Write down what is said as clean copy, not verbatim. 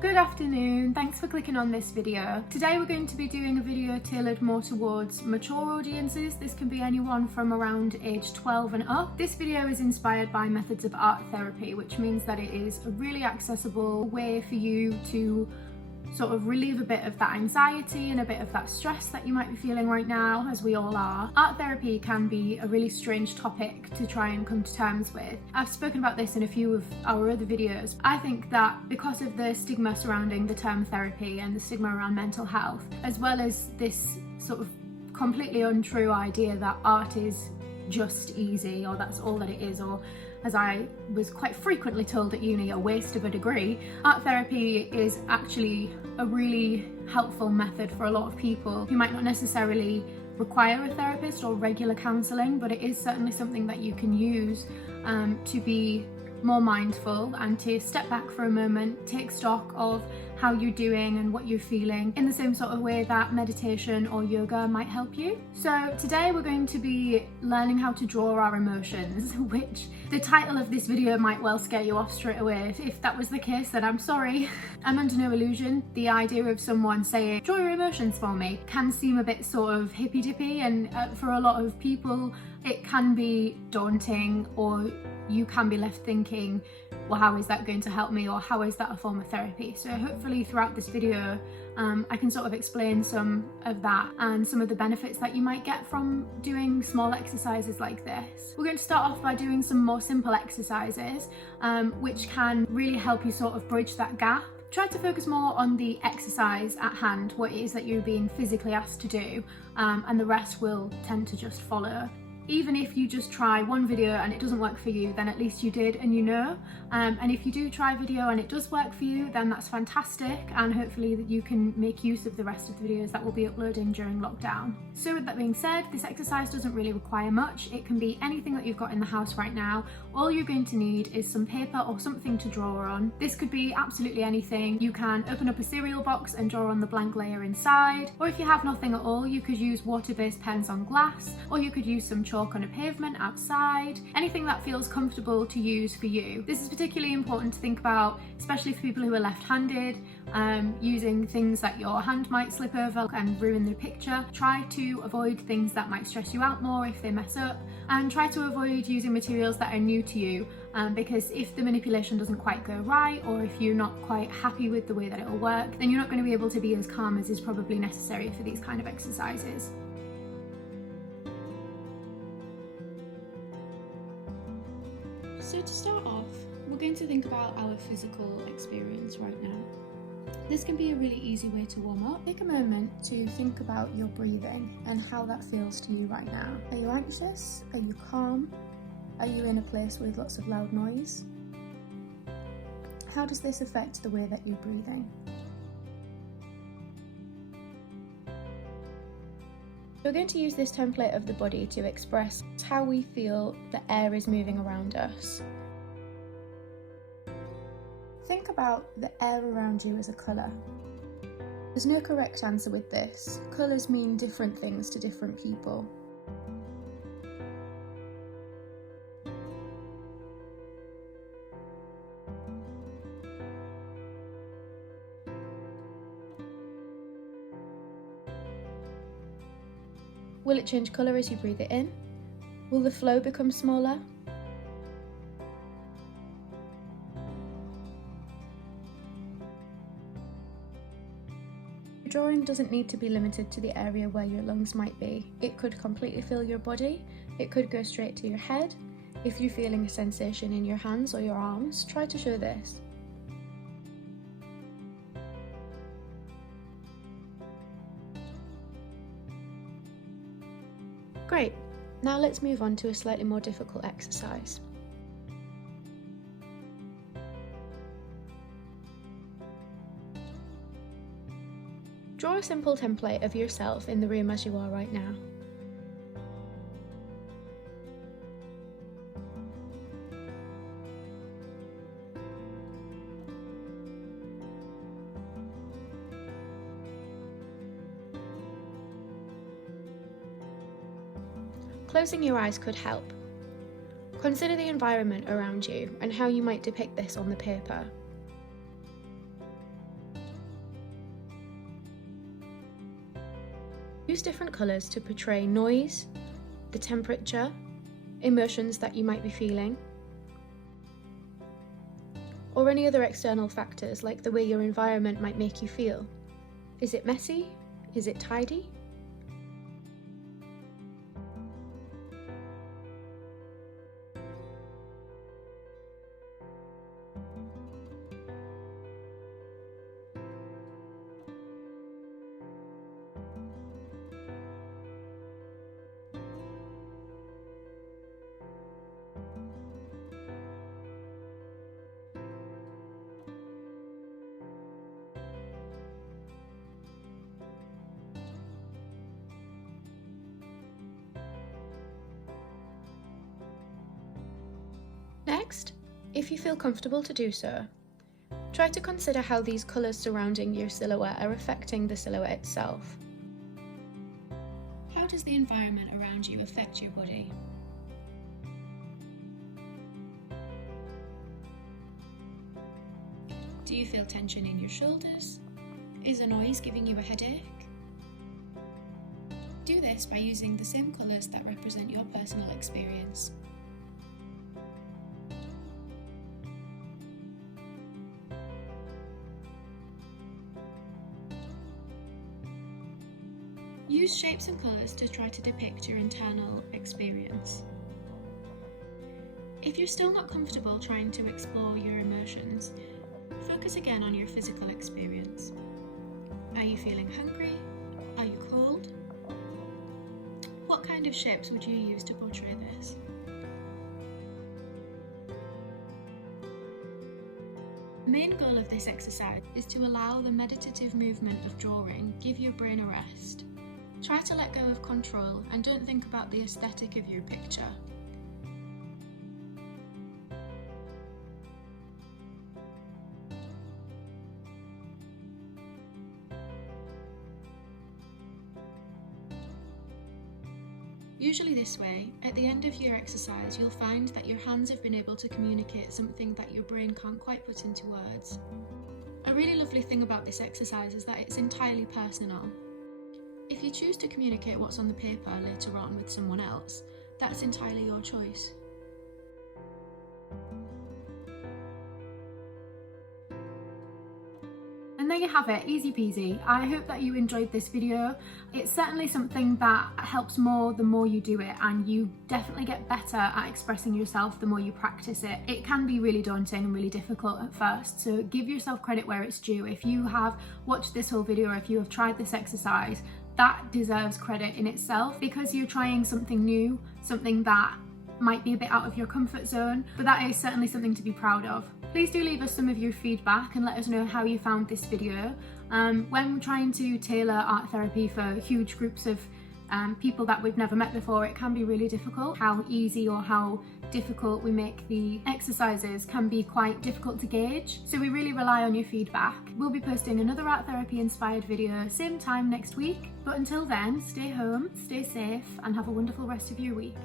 Good afternoon, thanks for clicking on this video. Today we're going to be doing a video tailored more towards mature audiences. This can be anyone from around age 12 and up. This video is inspired by methods of art therapy, which means that it is a really accessible way for you to sort of relieve a bit of that anxiety and a bit of that stress that you might be feeling right now, as we all are. Art therapy can be a really strange topic to try and come to terms with. I've spoken about this in a few of our other videos. I think that because of the stigma surrounding the term therapy and the stigma around mental health, as well as this sort of completely untrue idea that art is just easy, or that's all that it is, or as I was quite frequently told at uni, a waste of a degree. Art therapy is actually a really helpful method for a lot of people who might not necessarily require a therapist or regular counselling, but it is certainly something that you can use to be more mindful and to step back for a moment, take stock of how you're doing and what you're feeling, in the same sort of way that meditation or yoga might help you. So today we're going to be learning how to draw our emotions, which the title of this video might well scare you off straight away. If that was the case, then I'm sorry. I'm under no illusion. The idea of someone saying, draw your emotions for me, can seem a bit sort of hippy-dippy, and for a lot of people it can be daunting, or you can be left thinking, well, how is that going to help me, or how is that a form of therapy? So hopefully throughout this video I can sort of explain some of that and some of the benefits that you might get from doing small exercises like this. We're going to start off by doing some more simple exercises which can really help you sort of bridge that gap. Try to focus more on the exercise at hand, what it is that you're being physically asked to do, and the rest will tend to just follow. Even if you just try one video and it doesn't work for you, then at least you did and you know. And if you do try a video and it does work for you, then that's fantastic, and hopefully that you can make use of the rest of the videos that we'll be uploading during lockdown. So with that being said, this exercise doesn't really require much. It can be anything that you've got in the house right now. All you're going to need is some paper or something to draw on. This could be absolutely anything. You can open up a cereal box and draw on the blank layer inside, or if you have nothing at all, you could use water-based pens on glass, or you could use some chalk on a pavement outside, anything that feels comfortable to use for you. This is particularly important to think about, especially for people who are left-handed, using things that your hand might slip over and ruin the picture. Try to avoid things that might stress you out more if they mess up, and try to avoid using materials that are new to you, because if the manipulation doesn't quite go right, or if you're not quite happy with the way that it'll work, then you're not going to be able to be as calm as is probably necessary for these kind of exercises. So to start off, we're going to think about our physical experience right now. This can be a really easy way to warm up. Take a moment to think about your breathing and how that feels to you right now. Are you anxious? Are you calm? Are you in a place with lots of loud noise? How does this affect the way that you're breathing? We're going to use this template of the body to express how we feel the air is moving around us. Think about the air around you as a colour. There's no correct answer with this. Colours mean different things to different people. Will it change colour as you breathe it in? Will the flow become smaller? Your drawing doesn't need to be limited to the area where your lungs might be. It could completely fill your body. It could go straight to your head. If you're feeling a sensation in your hands or your arms, try to show this. Great, now let's move on to a slightly more difficult exercise. Draw a simple template of yourself in the room as you are right now. Closing your eyes could help. Consider the environment around you and how you might depict this on the paper. Use different colours to portray noise, the temperature, emotions that you might be feeling, or any other external factors like the way your environment might make you feel. Is it messy? Is it tidy? Next, if you feel comfortable to do so, try to consider how these colours surrounding your silhouette are affecting the silhouette itself. How does the environment around you affect your body? Do you feel tension in your shoulders? Is a noise giving you a headache? Do this by using the same colours that represent your personal experience. Use shapes and colours to try to depict your internal experience. If you're still not comfortable trying to explore your emotions, focus again on your physical experience. Are you feeling hungry? Are you cold? What kind of shapes would you use to portray this? The main goal of this exercise is to allow the meditative movement of drawing give your brain a rest. Try to let go of control and don't think about the aesthetic of your picture. Usually this way, at the end of your exercise, you'll find that your hands have been able to communicate something that your brain can't quite put into words. A really lovely thing about this exercise is that it's entirely personal. If you choose to communicate what's on the paper later on with someone else, that's entirely your choice. And there you have it, easy peasy. I hope that you enjoyed this video. It's certainly something that helps more the more you do it, and you definitely get better at expressing yourself the more you practice it. It can be really daunting and really difficult at first, so give yourself credit where it's due. If you have watched this whole video or if you have tried this exercise, that deserves credit in itself, because you're trying something new, something that might be a bit out of your comfort zone, but that is certainly something to be proud of. Please do leave us some of your feedback and let us know how you found this video. When trying to tailor art therapy for huge groups of people that we've never met before, it can be really difficult. How easy or how difficult we make the exercises can be quite difficult to gauge, so we really rely on your feedback. We'll be posting another art therapy inspired video same time next week, but until then, stay home, stay safe, and have a wonderful rest of your week.